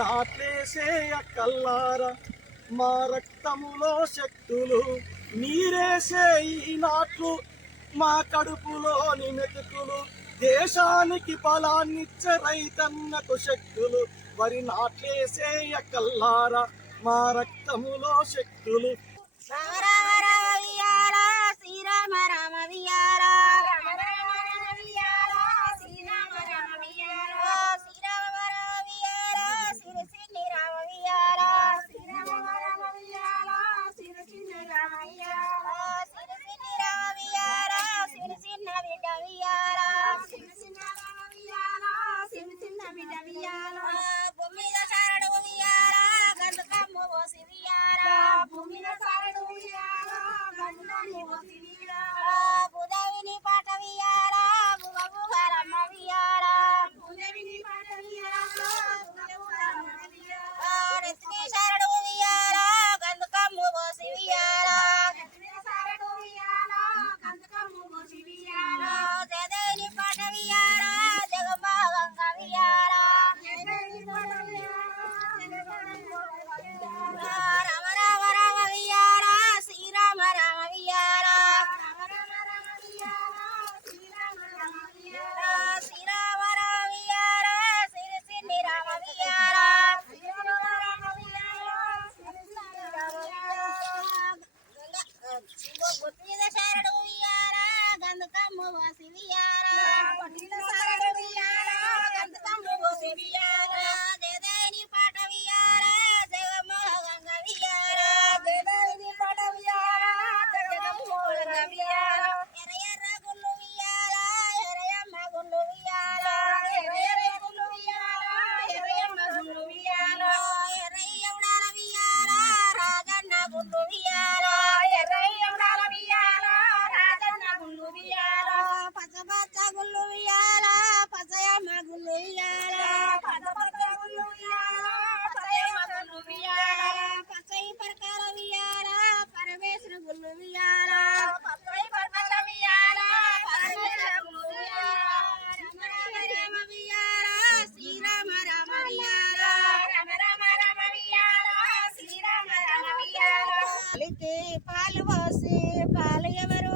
నాట్లేసేయ కల్లార మా రక్తములో శక్తులు మీరేసే ఈ నాట్లు మా కడుపులోని మెతుకులు దేశానికి బలాన్నిచ్చే రైతన్నకు శక్తులు వరి నాట్లేసేయ కల్లార మా రక్తములో శక్తులు శ్రీరామ రామ వియార బుధవిని పాట వియారా బుగరమ్మ వియారా రత్ని శరణు వియారా గంధకమ్ము బోసి వియారా జదేని పాట వియారా జగమ్మ గంగ వియారా రామ రామ రామ వియారా శ్రీరామ రామ వియారా శ్రీరామ రామ వియారా సిరిసిన్ని రామ వియారా బొత్తిద శరణు వియారా గంధకమ్ము బోసి వియారా గంధకమ్ము బోసి వియారా జదేని పాట వియారా జగమ్మ గంగ వియారా జదేని పాట వియారా జగమ్మ గంగ వియారా ఎర్ర ఎర్ర గుళ్ళు వియారా ఎర్రయమ్మ గుళ్ళు వియారా ఎర్ర ఎర్ర గుళ్ళు వియారా ఎర్రయమ్మ గుళ్ళు వియారా ఎర్రయ్యవడాల వియారా రాజన్న గుళ్ళు వియారా ఎర్రయ్యవడాల వియారా రాజన్న గుళ్ళు వియారా పచ్చ పచ్చ గుళ్ళు వియారా పచ్చయమ్మ గుళ్ళు వియారా పచ్చ పచ్చ గుళ్ళు వియారా పచ్చయమ్మ గుళ్ళు వియారా పచ్చై పరకాల వియారా పరమేశ్వర గుళ్ళు వియారా పచ్చై పరమేశ్వర వియారా పరమేశ్వర గుళ్ళు వియారా రామ రామ రామ వియారా శ్రీరామ రామ వియారా రామ రామ రామ వియారా శ్రీరామ రామ వియారా పాలికి పాలు పోసి పాలు ఎవరు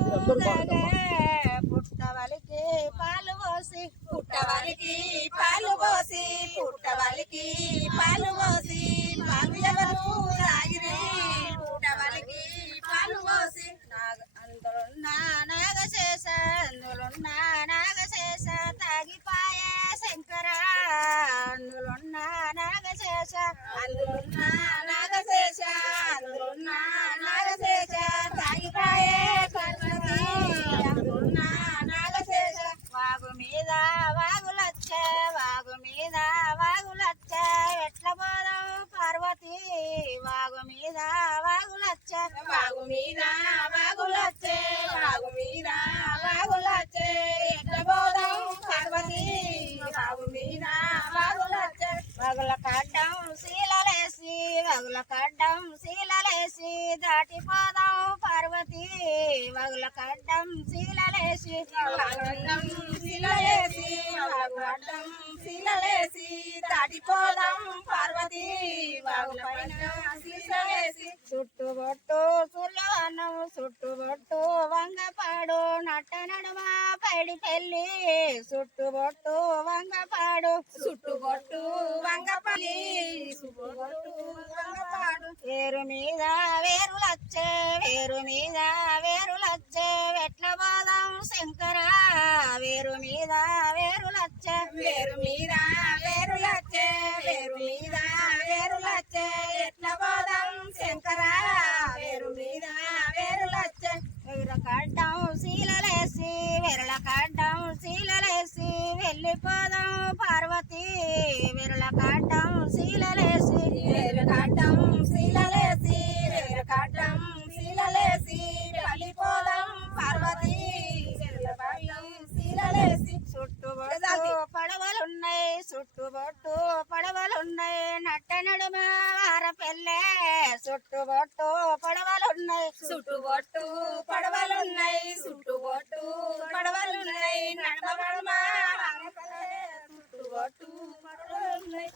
పుట్టవలికి పాలు పోసి పుట్టవలికి పాలు పోసి పుట్టవలికి పాలు పోసి పాలు ఎవరు తాగిరే పుట్టవలికి పాలు పోసి అందులున్న నాగశేష అందులున్న నాగశేష తాగిపాయే శంకర అందులున్న నాగశేష అందులున్న నాగశేష అందులున్న నాగశేష తాగిపాయే పార్వతి అందులున్న నాగశేష వాగు మీద వాగులచ్చే వాగు మీద వాగులచ్చే ఎట్ల పోదాం పార్వతి వాగు మీద వాగులచ్చే వాగు మీద వాగులచ్చే వాగు మీద వాగులచ్చే ఎట్ల పోదాం పార్వతి వాగు మీద వాగులచ్చే వగుల కడ్డం శీలలేసి వగుల కడ్డం శీలలేసి దాటిపోదాం పార్వతి వగుల కడ్డం శీలలేసి శీలలేసి వగులడ్డం శీలలేసి దాటిపోదాం పార్వతి వాగుల పైన శీలలేసి చుట్టుబొట్టు సూర్యవనం చుట్టుబొట్టు వంగపాడు నట్ట నడుమ పైడి పెళ్ళి చుట్టుబొట్టు వంగపాడు చుట్టుబొట్టు వంగపల్లి చుట్టుబొట్టు వంగపాడు వేరు మీద వేరులచ్చే వేరు మీద వేరులచ్చే ఎట్ల పోదాం శంకర వేరు మీద వేరులచ్చే వేరు మీద వేరులచ్చే వేరు మీద వేరులచ్చే ఎట్ల పోదాం శంకర వేరు మీద వేరులచ్చే వెరుల కడ్డం శీలలేసి వెరుల కడ్డం శీలలేసి వెళ్ళిపోదాం పార్వతి వెరుల కడ్డం శీలలేసి వెరుల కడ్డం శీలలేసి వెరుల కడ్డం శీలలేసి వెళ్ళిపోదాం పార్వతి వెరుల కడ్డం శీలలేసి చుట్టుబొట్టు పడవలున్నాయి చుట్టుబొట్టు పడవలున్నాయి నట్ట నడుమ వారపెల్లె చుట్టుబొట్టు పడవలున్నాయి చుట్టుబొట్టు పడవలున్నాయి చుట్టుబొట్టు పడవలున్నాయి నడమ నడుమ వారపెల్లె చుట్టుబొట్టు పడవలున్నాయి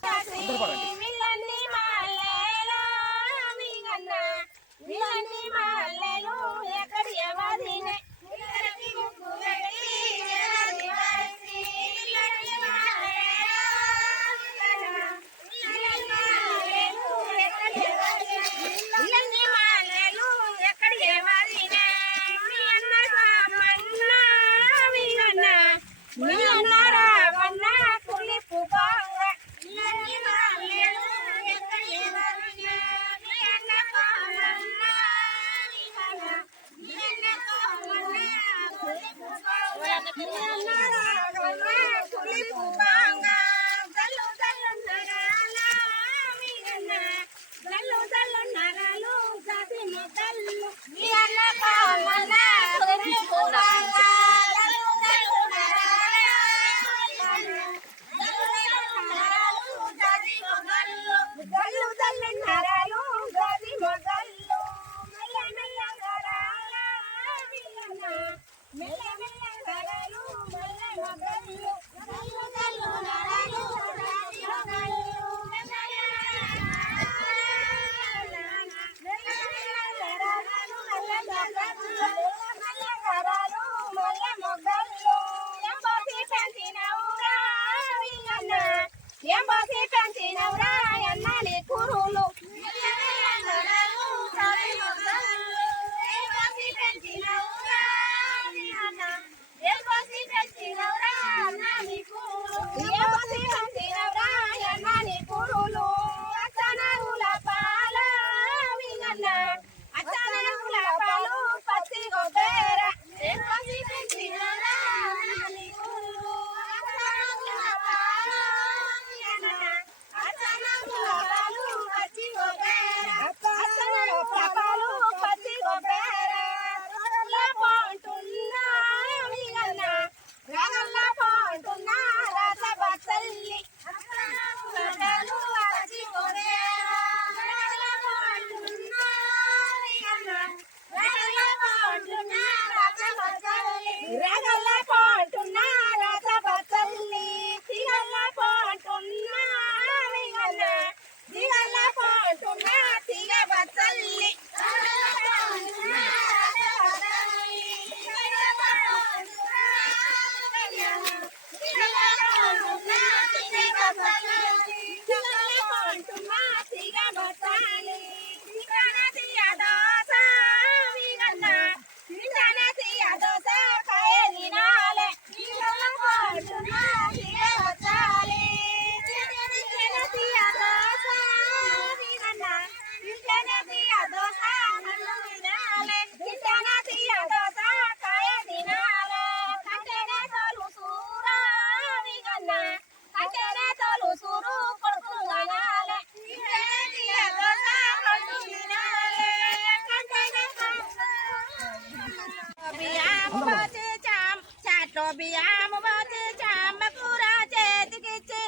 చాట్లో బియ్యము పోతే చాంబ కూర చేతికిచ్చి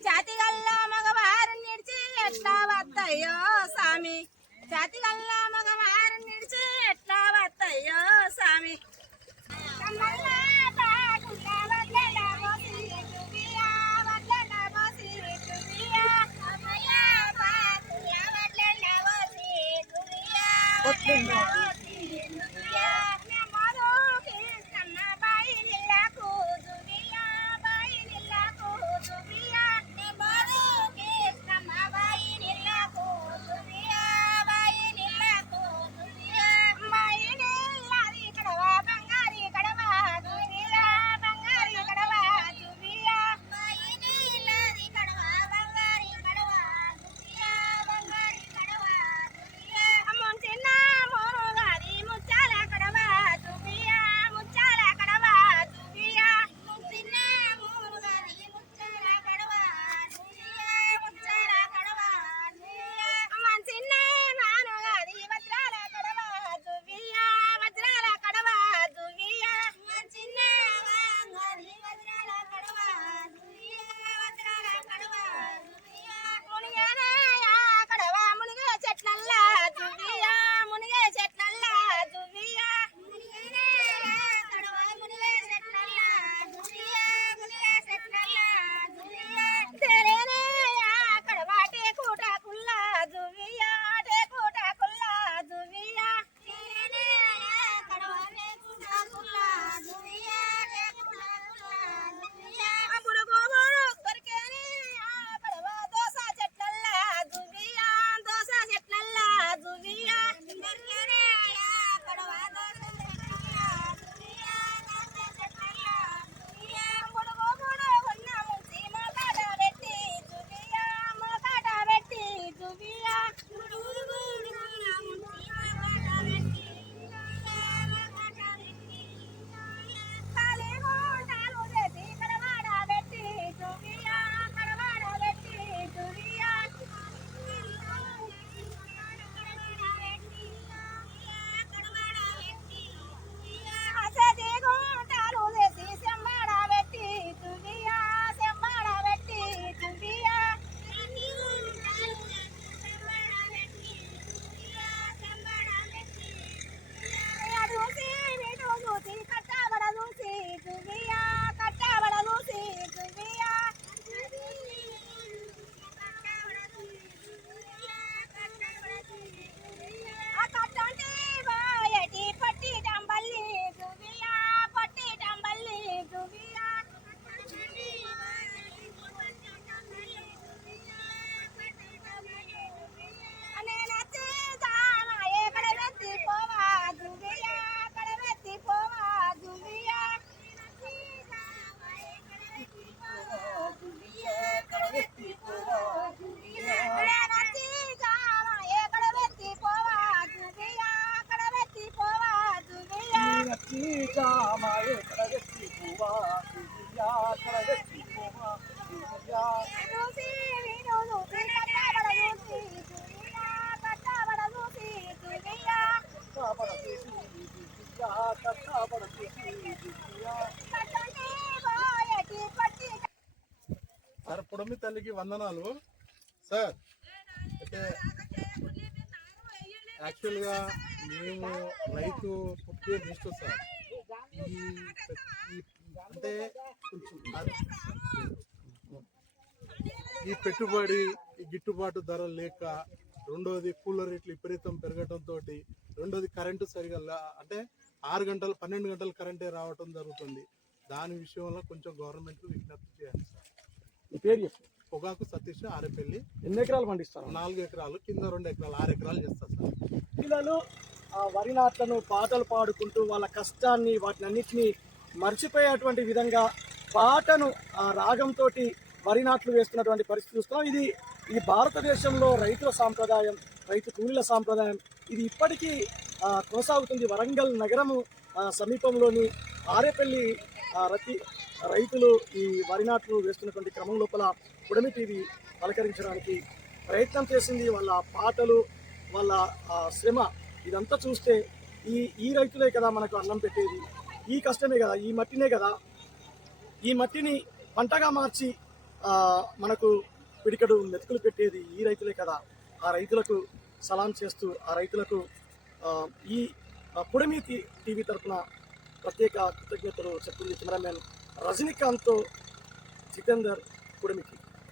చాతిగల్లా మగవారిని నిడిచి ఎట్లా వద్దయ్యో స్వామి చాతిగల్లా మగవారిని నిడిచి ఎట్లా వద్దయ్యో స్వామి సార్ పొడమి తల్లికి వందనాలు సార్. అంటే యాక్చువల్గా మేము రైతు పుట్టే నిష్ఠ సార్. అంటే ఈ పెట్టుబడి ఈ గిట్టుబాటు ధర లేక, రెండోది కూలర్ రేట్లు విపరీతం పెరగడంతో, రెండోది కరెంటు సరిగా అంటే 6 గంటలు 12 గంటలు కరెంటే రావటం జరుగుతుంది. దాని విషయంలో కొంచెం గవర్నమెంట్ విజ్ఞప్తి చేయాలి సార్. మీ పేరు చెప్పు. పొగాకు సతీష్ ఆరేపల్లి. ఎన్ని ఎకరాలు పండిస్తారు? 4 ఎకరాలు, కింద 2 ఎకరాలు, 6 ఎకరాలు చేస్తారు సార్. పిల్లలు ఆ వరి నాట్లను పాటలు పాడుకుంటూ వాళ్ళ కష్టాన్ని వాటిని అన్నిటినీ మర్చిపోయేటువంటి విధంగా పాటను ఆ రాగంతో వరి నాట్లు వేస్తున్నటువంటి పరిస్థితి చూస్తున్నాం. ఇది భారతదేశంలో రైతుల సాంప్రదాయం, రైతు కూలీల సాంప్రదాయం. ఇది ఇప్పటికీ కొనసాగుతుంది. వరంగల్ నగరము సమీపంలోని ఆరేపల్లి రైతులు ఈ వరి నాట్లు వేస్తున్నటువంటి క్రమం లోపల పుడమి టీవీ పలకరించడానికి ప్రయత్నం చేసింది. వాళ్ళ పాటలు, వాళ్ళ శ్రమ ఇదంతా చూస్తే ఈ రైతులే కదా మనకు అన్నం పెట్టేది, ఈ కష్టమే కదా, ఈ మట్టినే కదా, ఈ మట్టిని పంటగా మార్చి మనకు పిడికడు మెతుకులు పెట్టేది ఈ రైతులే కదా. ఆ రైతులకు సలాం చేస్తూ ఆ రైతులకు ఈ పుడమి టీవీ తరఫున ప్రత్యేక కృతజ్ఞతలు చెప్తుంది కెమెరామెన్ రజనీకాంత్తో జితేందర్, పుడమి.